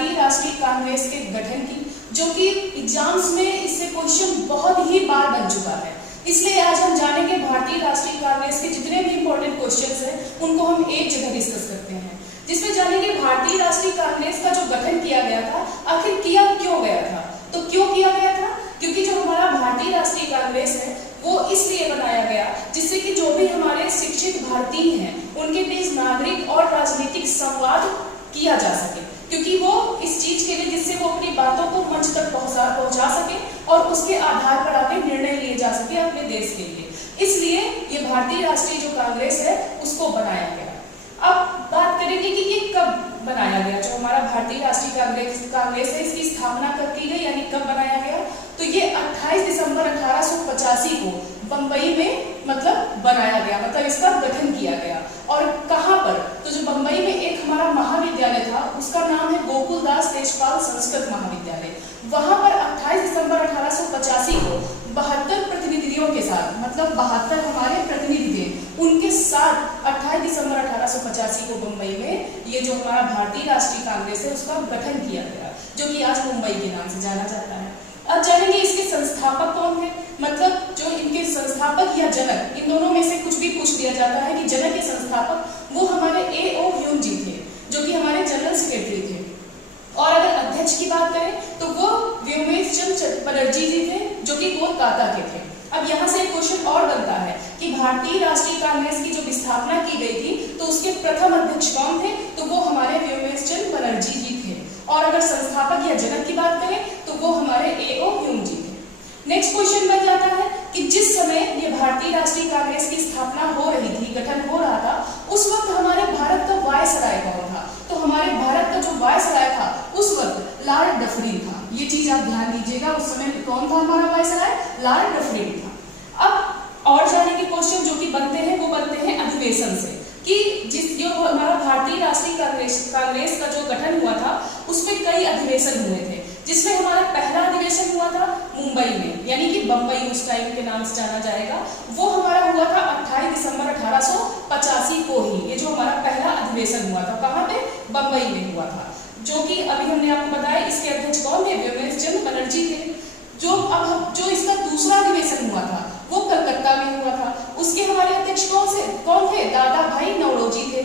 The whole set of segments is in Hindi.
भारतीय राष्ट्रीय कांग्रेस के गठन की, जो कि एग्जाम्स में इससे क्वेश्चन बहुत ही बार बन चुका है। इसलिए आज हम जानेंगे भारतीय राष्ट्रीय कांग्रेस के जितने भी इंपॉर्टेंट क्वेश्चंस हैं उनको हम एक जगह डिस्कस करते हैं, जिसमें जानेंगे भारतीय राष्ट्रीय कांग्रेस का जो गठन किया गया था आखिर किया क्यों गया था। तो क्यों किया गया था? क्योंकि जो हमारा भारतीय राष्ट्रीय कांग्रेस है वो इसलिए बनाया गया जिससे कि जो भी हमारे शिक्षित भारतीय हैं उनके बीच नागरिक और राजनीतिक संवाद किया जा सके, क्योंकि वो इस चीज के लिए जिससे वो अपनी बातों को मंच तक पहुंचा सके और उसके आधार पर आगे निर्णय लिए जा सके अपने देश के लिए। इसलिए ये भारतीय राष्ट्रीय जो कांग्रेस है उसको बनाया गया। अब बात करेंगे कि ये कब बनाया गया। जो हमारा भारतीय राष्ट्रीय कांग्रेस है इसकी स्थापना कब की गई, यानी कब बनाया गया? तो ये 28 दिसंबर 1885 को बंबई में बनाया गया, इसका गठन किया गया। और कहां पर? तो जो बंबई में एक हमारा महाविद्यालय था उसका नाम है गोकुलदास तेजपाल संस्कृत महाविद्यालय। वहां पर 28 दिसंबर 1885 को 72 प्रतिनिधियों के साथ 72 हमारे प्रतिनिधि थे, उनके साथ 28 दिसंबर 1885 को बंबई में ये जो हमारा भारतीय राष्ट्रीय कांग्रेस है उसका गठन किया गया, जो कि आज मुंबई के नाम से जाना जाता है। अब जानेंगे इसके संस्थापक कौन है, जो इनके संस्थापक या जनक, इन दोनों में से कुछ भी पूछ दिया जाता है कि जनक या संस्थापक, वो हमारे A.O. ह्यूम जी थे, जो कि हमारे जनरल सेक्रेटरी थे। और अगर अध्यक्ष की बात करें तो वो व्योमेश चंद्र बनर्जी जी थे, जो कि कोलकाता के थे। अब यहाँ से एक क्वेश्चन और बनता है कि भारतीय राष्ट्रीय कांग्रेस की जब स्थापना की गई थी तो उसके प्रथम अध्यक्ष कौन थे? तो वो हमारे व्योमेश चंद्र बनर्जी जी थे। और अगर संस्थापक या जनक की बात करें तो वो हमारे A.O. ह्यूम जी थे। नेक्स्ट क्वेश्चन बन जाता है कि जिस समय ये भारतीय राष्ट्रीय कांग्रेस की स्थापना हो रही थी, गठन हो रहा था, उस वक्त हमारे भारत का वायसराय कौन था? तो हमारे भारत का जो वायसराय था उस वक्त लॉर्ड डफरिन था। ये चीज आप ध्यान दीजिएगा, उस समय कौन था हमारा वायसराय? लॉर्ड डफरिन था। अब और जानेंगे क्वेश्चन जो कि बनते हैं, वो बनते हैं अधिवेशन से, कि जो हमारा भारतीय राष्ट्रीय कांग्रेस का जो गठन हुआ था उसमें कई अधिवेशन हुए थे, जिसमें हमारा पहला अधिवेशन हुआ था मुंबई में, यानी कि बंबई उस टाइम के नाम से जाना जाएगा। वो हमारा हुआ था 28 दिसंबर 1885 को ही। ये जो हमारा पहला अधिवेशन हुआ था कहाँ पे? बंबई में हुआ था, जो कि अभी हमने आपको बताया इसके अध्यक्ष कौन थे? व्योमेश चंद्र बनर्जी थे। जो इसका दूसरा अधिवेशन हुआ था वो कलकत्ता में हुआ था। उसके हमारे अध्यक्ष कौन थे? दादा भाई नौरोजी थे,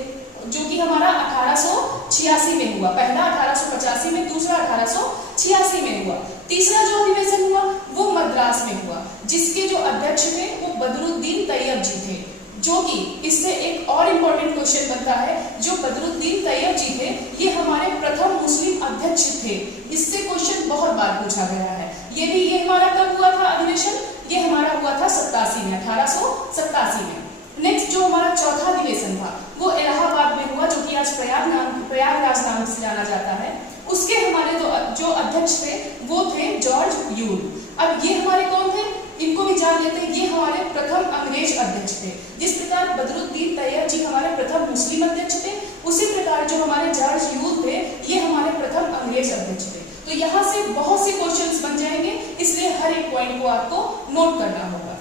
जो कि हमारा 1886 में हुआ। पहला 1885 में, दूसरा 1886 में हुआ। तीसरा जो अधिवेशन हुआ वो मद्रास में हुआ, जिसके जो अध्यक्ष थे वो बदरुद्दीन तैयब जी थे, जो कि इससे एक और इम्पोर्टेंट क्वेश्चन बनता है। जो बदरुद्दीन तैयब जी थे ये हमारे प्रथम मुस्लिम अध्यक्ष थे। इससे क्वेश्चन बहुत बार पूछा गया है। ये हमारा कब हुआ था अधिवेशन? ये हमारा हुआ था 87 में, 1887 में। नेक्स्ट जो हमारा चौथा अधिवेशन था वो इलाहाबाद में हुआ, जो कि आज प्रयागराज नाम से जाना जाता है। उसके हमारे जो अध्यक्ष थे वो थे जॉर्ज यूल। अब ये हमारे कौन थे? इनको भी जान लेते हैं। ये हमारे प्रथम अंग्रेज अध्यक्ष थे। जिस प्रकार बदरुद्दीन तैयब जी हमारे प्रथम मुस्लिम अध्यक्ष थे, उसी प्रकार जो हमारे जॉर्ज यूल थे ये हमारे प्रथम अंग्रेज अध्यक्ष थे। तो यहाँ से बहुत से क्वेश्चंस बन जाएंगे, इसलिए हर एक पॉइंट को आपको नोट करना होगा।